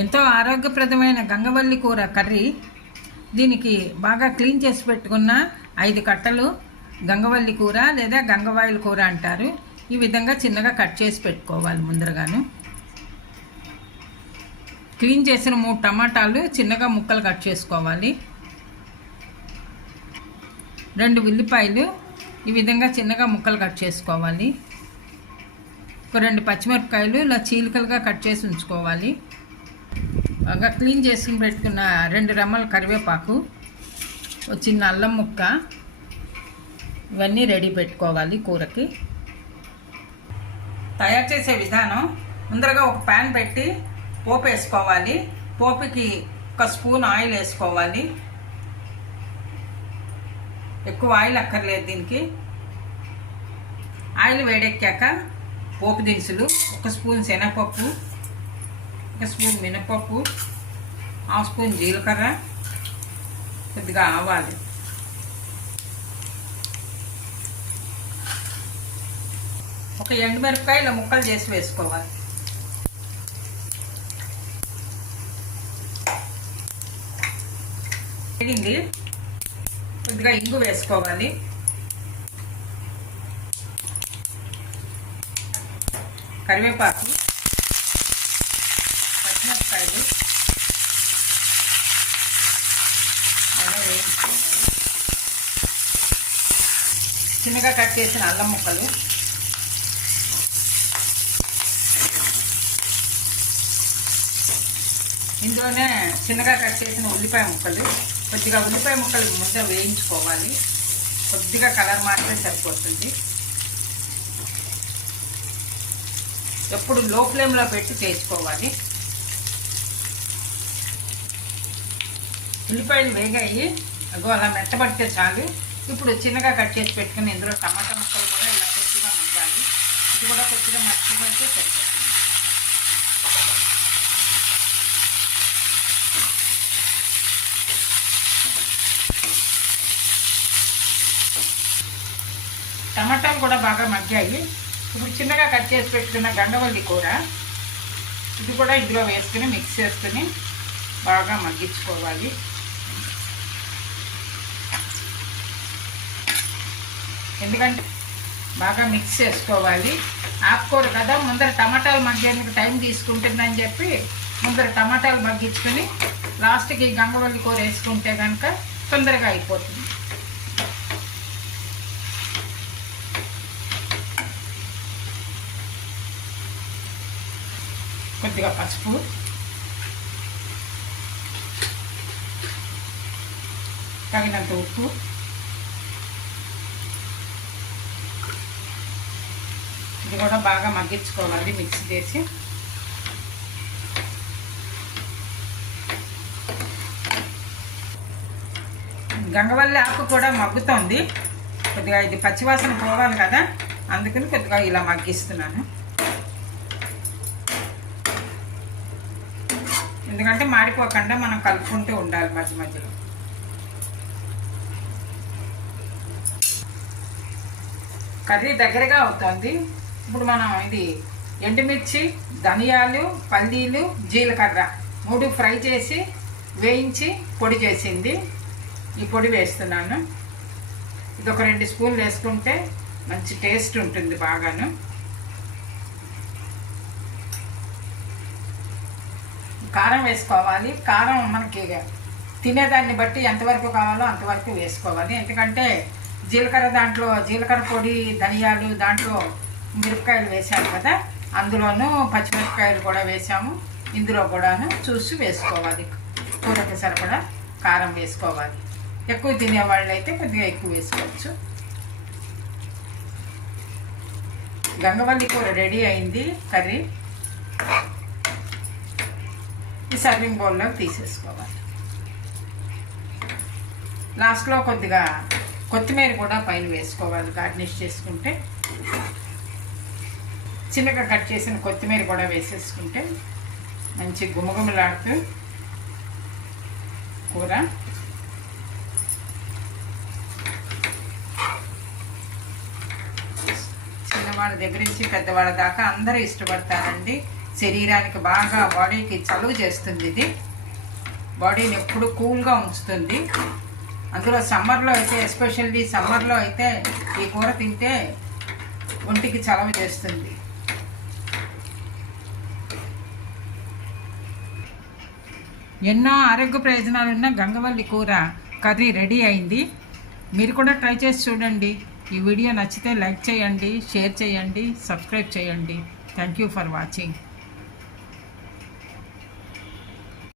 ఎంతో ఆరోగ్యప్రదమైన గంగవల్లి కూర కర్రీ. దీనికి బాగా క్లీన్ చేసి పెట్టుకున్న 5 కట్టలు గంగవల్లి కూర లేదా గంగవాయిల కూర అంటారు. ఈ విధంగా చిన్నగా కట్ చేసి పెట్టుకోవాలి. ముందరగాను క్లీన్ చేసిన 3 టమాటాలు చిన్నగా ముక్కలు కట్ చేసుకోవాలి. 2 ఉల్లిపాయలు ఈ విధంగా చిన్నగా ముక్కలు కట్ చేసుకోవాలి. ఒక 2 పచ్చిమిరపకాయలు ఇలా చీలికలుగా కట్ చేసి ఉంచుకోవాలి. బాగా క్లీన్ చేసుకుని పెట్టుకున్న 2 రెమ్మల కరివేపాకు, ఒక చిన్న అల్లం ముక్క, ఇవన్నీ రెడీ పెట్టుకోవాలి కూరకి. తయారు చేసే విధానం: ముందరగా ఒక ప్యాన్ పెట్టి పోపు వేసుకోవాలి. పోపుకి 1 స్పూన్ ఆయిల్ వేసుకోవాలి. ఎక్కువ ఆయిల్ అక్కర్లేదు దీనికి. ఆయిల్ వేడెక్కాక పోపు దినుసులు: 1 స్పూన్ శనగపప్పు, 1 స్పూన్ మినపప్పు, 1/2 స్పూన్ జీలకర్ర, కొద్దిగా ఆవాలు, ఒక ఎండుమిరపకాయ ఇలా ముక్కలు చేసి వేసుకోవాలి. వేగింది, కొద్దిగా ఇంగు వేసుకోవాలి. కరివేపాకు, పచ్చిమిరపకాయలు చిన్నగా కట్ చేసిన అల్లం ముక్కలు, ఇందులోనే చిన్నగా కట్ చేసిన ఉల్లిపాయ ముక్కలు. కొద్దిగా ఉల్లిపాయ ముక్కలు ముందు వేయించుకోవాలి. కొద్దిగా కలర్ మారితే సరిపోతుంది. ఎప్పుడు లో ఫ్లేమ్లో పెట్టి చేసుకోవాలి. ఉల్లిపాయలు వేగాయి, అగో అలా మెత్తబడితే చాలు. ఇప్పుడు చిన్నగా కట్ చేసి పెట్టుకుని ఇందులో టమాటా ముక్కలు కూడా ఇలా కొద్దిగా మగ్గాలి. ఇది కూడా కొద్దిగా మెత్తబడితే సరిపోతుంది. టమాటాలు కూడా బాగా మగ్గాయి. ఇప్పుడు చిన్నగా కట్ చేసి పెట్టుకున్న గంగవల్లి కూర ఇది కూడా ఇందులో వేసుకుని మిక్స్ చేసుకుని బాగా మగ్గించుకోవాలి. ఎందుకంటే బాగా మిక్స్ చేసుకోవాలి. ఆకుకూర కదా, ముందర టమాటాలు మగ్గేందుకు టైం తీసుకుంటుందని చెప్పి ముందర టమాటాలు మగ్గించుకొని లాస్ట్కి గంగవల్లి కూర వేసుకుంటే కనుక తొందరగా అయిపోతుంది. కొద్దిగా పసుపు, తగినంత ఉప్పు, ఇది కూడా బాగా మగ్గించుకోవాలి మిక్స్ చేసి. గంగవల్లి ఆకు కూడా మగ్గుతోంది. కొద్దిగా ఇది పచ్చివాసన పోవాలి కదా, అందుకని కొద్దిగా ఇలా మగ్గిస్తున్నాను. ఎందుకంటే మాడిపోకుండా మనం కలుపుకుంటూ ఉండాలి మధ్య మధ్యలో. కర్రీ దగ్గరగా అవుతుంది. ఇప్పుడు మనం ఇది ఎండుమిర్చి, ధనియాలు, పల్లీలు, జీలకర్ర 3 ఫ్రై చేసి వేయించి పొడి చేసింది. ఈ పొడి వేస్తున్నాను. ఇది ఒక 2 స్పూన్లు వేసుకుంటే మంచి టేస్ట్ ఉంటుంది బాగాను. కారం వేసుకోవాలి. కారం మనకి తినేదాన్ని బట్టి ఎంతవరకు కావాలో అంతవరకు వేసుకోవాలి. ఎందుకంటే జీలకర్ర పొడి, ధనియాలు, దాంట్లో మిరపకాయలు వేసాము కదా, అందులోనూ పచ్చిమిరపకాయలు కూడా వేసాము. ఇందులో కూడాను చూసి వేసుకోవాలి. కూరకి సరిపడా కారం వేసుకోవాలి. ఎక్కువ తినేవాళ్ళు అయితే కొద్దిగా ఎక్కువ వేసుకోవచ్చు. గంగవల్లి కూర రెడీ అయింది కర్రీ. ఈ సర్వింగ్ బౌల్లో తీసేసుకోవాలి. లాస్ట్లో కొద్దిగా కొత్తిమీర కూడా పైన వేసుకోవాలి గార్నిష్ చేసుకుంటే. చిన్నగా కట్ చేసిన కొత్తిమీర కూడా వేసేసుకుంటే మంచి గుమగుమలాడుతూ కూర. చిన్నవాళ్ళ దగ్గర నుంచి పెద్దవాళ్ళ దాకా అందరూ ఇష్టపడతారండి. శరీరానికి బాగా బాడీకి చలువ చేస్తుంది. ఇది బాడీని ఎప్పుడు కూల్గా ఉంచుతుంది. అందులో సమ్మర్లో అయితే, ఎస్పెషల్లీ సమ్మర్లో అయితే ఈ కూర తింటే ఒంటికి చలవ చేస్తుంది. ఎన్నో ఆరోగ్య ప్రయోజనాలు ఉన్న గంగవల్లి కూర కర్రీ రెడీ అయింది. మీరు కూడా ట్రై చేసి చూడండి. ఈ వీడియో నచ్చితే లైక్ చేయండి, షేర్ చేయండి, సబ్స్క్రైబ్ చేయండి. Thank you for watching.